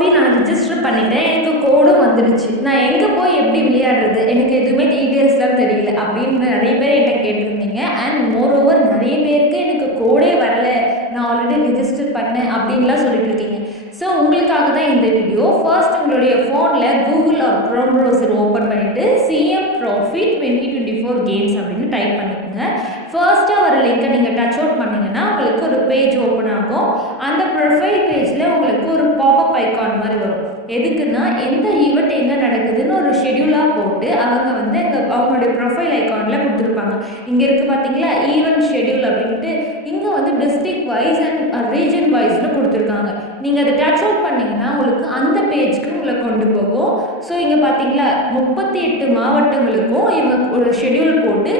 Trophy நான் register பண்ணிட்டேன், எனக்கு கோடும் வந்துடுச்சு, நான் எங்கே போய் எப்படி விளையாடுறது, எனக்கு எதுவுமே டீட்டெயில்ஸ்லாம் தெரியல அப்படின்னு நிறைய பேர் என்கிட்ட கேட்டிருந்தீங்க. அண்ட் மோரோவர் நிறைய பேருக்கு எனக்கு கோடே வரலை, நான் ஆல்ரெடி ரிஜிஸ்டர் பண்ணேன் அப்படின்லாம் சொல்லிட்டு இருக்கீங்க. ஸோ உங்களுக்காக தான் இந்த வீடியோ. ஃபர்ஸ்ட் உங்களுடைய ஃபோனில் Google R Chrome browser open பண்ணிவிட்டு சிஎம் ட்ராஃபி 2024 கேம்ஸ் அப்படின்னு டைப் பண்ணிக்கோங்க. ஃபர்ஸ்ட்டாக வர லிங்கை நீங்கள் டச் அவுட் பண்ணிங்கன்னா உங்களுக்கு ஒரு பேஜ் ஓப்பன் ஆகும். அந்த ப்ரொஃபைல் பேஜில் உங்களுக்கு ஒரு பாப்அப் ஐக்கான் மாதிரி வரும். எதுக்குன்னா எந்த ஈவெண்ட் எங்கே நடக்குதுன்னு ஒரு ஷெடியூலாக போட்டு அவங்க வந்து அவங்களுடைய ப்ரொஃபைல் ஐக்கானில் கொடுத்துருப்பாங்க. இங்கே இருக்குது பார்த்தீங்களா, ஈவெண்ட் ஷெடியூல் அப்படின்ட்டு. இங்கே வந்து டிஸ்ட்ரிக்ட் வைஸ் அண்ட் ரீஜன் வைஸில் கொடுத்துருக்காங்க. நீங்கள் அதை டச் அவுட் பண்ணிங்கன்னா உங்களுக்கு அந்த பேஜ்க்கு உங்களை கொண்டு போகும். ஸோ இங்கே பார்த்தீங்களா 38 மாவட்டங்களுக்கும் இவங்க ஒரு ஷெடியூல் போட்டு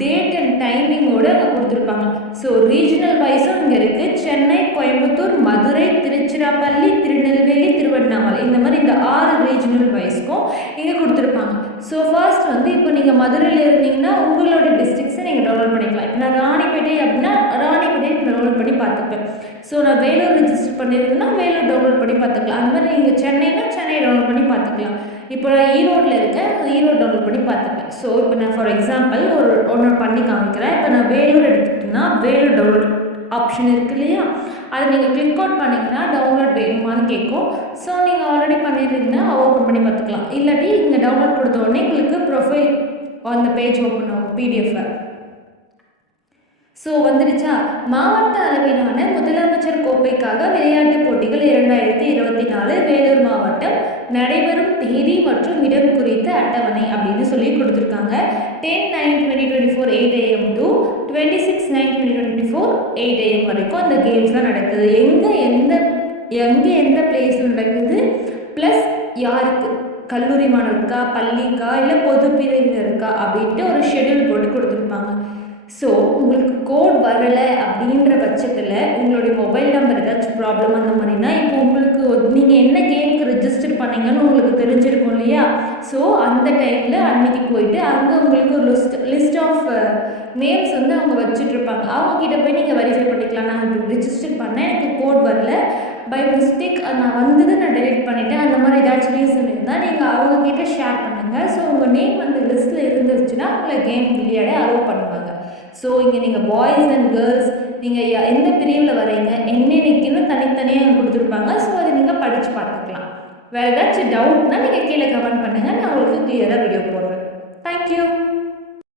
டேட் அண்ட் டைமிங்கோடு அங்கே கொடுத்துருப்பாங்க. ஸோ ரீஜனல் வைஸும் இங்கே இருக்குது. சென்னை, கோயம்புத்தூர், மதுரை, திருச்சிராப்பள்ளி, திருநெல்வேலி, திருவண்ணாமலை, இந்த மாதிரி இந்த 6 ரீஜனல் வைஸ்க்கும் இங்கே கொடுத்துருப்பாங்க. ஸோ ஃபர்ஸ்ட் வந்து இப்போ நீங்கள் மதுரையில் இருந்தீங்கன்னா உங்களோட டிஸ்ட்ரிக்ஸை நீங்கள் டவுன்லோட் பண்ணிக்கலாம். இப்போ நான் ராணிப்பேட்டை அப்படின்னா ராணிப்பேட்டையை டவுன்லோட் பண்ணி பார்த்துப்பேன். ஸோ நான் வேலூர் ரிஜிஸ்டர் பண்ணியிருந்தேன்னா வேலூர் டவுன்லோட் பண்ணி பார்த்துக்கலாம். அந்த மாதிரி நீங்கள் சென்னைனா சென்னை டவுன்லோட் பண்ணி பார்த்துக்கலாம். இப்போ நான் ஈரோட்டில் இருக்கேன், ஈரோடு டவுன்லோட் பண்ணி பார்த்துப்பேன். ஸோ இப்போ நான் ஃபார் எக்ஸாம்பிள் ஒன்று பண்ணி காமிக்கிறேன். இப்போ நான் வேலூர் எடுத்துக்கிட்டேன்னா வேலூர் டவுன்லோட் ஆப்ஷன் இருக்குது இல்லையா, அதை நீங்கள் கிளிக் அவுட் பண்ணிங்கன்னா டவுன்லோட் வேணுமான்னு கேட்கும். ஸோ நீங்கள் ஆல்ரெடி பண்ணியிருந்தீங்கன்னா ஓப்பன் பண்ணி பார்த்துக்கலாம். இல்லாட்டி இங்கே டவுன்லோட் கொடுத்த உடனே உங்களுக்கு ப்ரொஃபைல் அந்த பேஜ் ஓப்பன் ஆகும் பிடிஎஃப். ஸோ வந்துடுச்சா. மாவட்ட அளவிலான முதலமைச்சர் கோப்பைக்காக விளையாட்டுப் போட்டிகள் 2024 வேலூர் மாவட்டம் நடைபெறும் தேதி மற்றும் இடம் குறித்த அட்டவணை அப்படின்னு சொல்லி கொடுத்துருக்காங்க. 10/9/2024 8 AM to 26/9/2024 8 AM வரைக்கும் அந்த கேம்ஸ்லாம் நடக்குது. எந்த பிளேஸில் நடக்குது, ப்ளஸ் யாருக்கு, கல்லூரி மாணவருக்கா, பள்ளிக்கா, இல்லை பொது பிரிவினருக்கா அப்படின்ட்டு ஒரு ஷெடியூல் போட்டு கொடுத்துருப்பாங்க. ஸோ உங்களுக்கு கோட் வரலை அப்படின்ற பட்சத்தில் உங்களுடைய மொபைல் நம்பர் ஏதாச்சும் ப்ராப்ளம் அந்த மாதிரினா, இப்போ உங்களுக்கு நீங்கள் என்ன கேமுக்கு ரிஜிஸ்டர் பண்ணீங்கன்னு உங்களுக்கு தெரிஞ்சிருக்கும் இல்லையா. ஸோ அந்த டைமில் அன்றைக்கி போயிட்டு அங்கே உங்களுக்கு ஒரு லிஸ்ட் ஆஃப் நேம்ஸ் வந்து அவங்க வச்சுட்ருப்பாங்க. அவங்கக்கிட்ட போய் நீங்கள் வெரிஃபை பண்ணிக்கலாம். நான் ரிஜிஸ்டர் பண்ணேன், எனக்கு கோட் வரல, பை மிஸ்டேக் நான் வந்தது நான் டெலிட் பண்ணிவிட்டேன், அந்த மாதிரி ஏதாச்சும் ரீசன் இருந்தால் நீங்கள் அவங்கக்கிட்ட ஷேர் பண்ணுங்கள். ஸோ உங்கள் நேம் அந்த லிஸ்ட்டில் இருந்துச்சுன்னா உங்களை கேம் விளையாட அலோவ் பண்ணுவாங்க. ஸோ இங்கே நீங்கள் பாய்ஸ் அண்ட் கேர்ள்ஸ் நீங்கள் எந்த பிரிவில் வரீங்க என்னென்னைக்குன்னு தனித்தனியாக கொடுத்துருப்பாங்க. ஸோ அதை நீங்கள் படித்து பார்த்துக்கலாம். வேறு ஏதாச்சும் டவுட்னால் நீங்கள் கீழே கமெண்ட் பண்ணுங்கள், நான் உங்களுக்கு கிளியராக வீடியோ போடுறேன். தேங்க்யூ.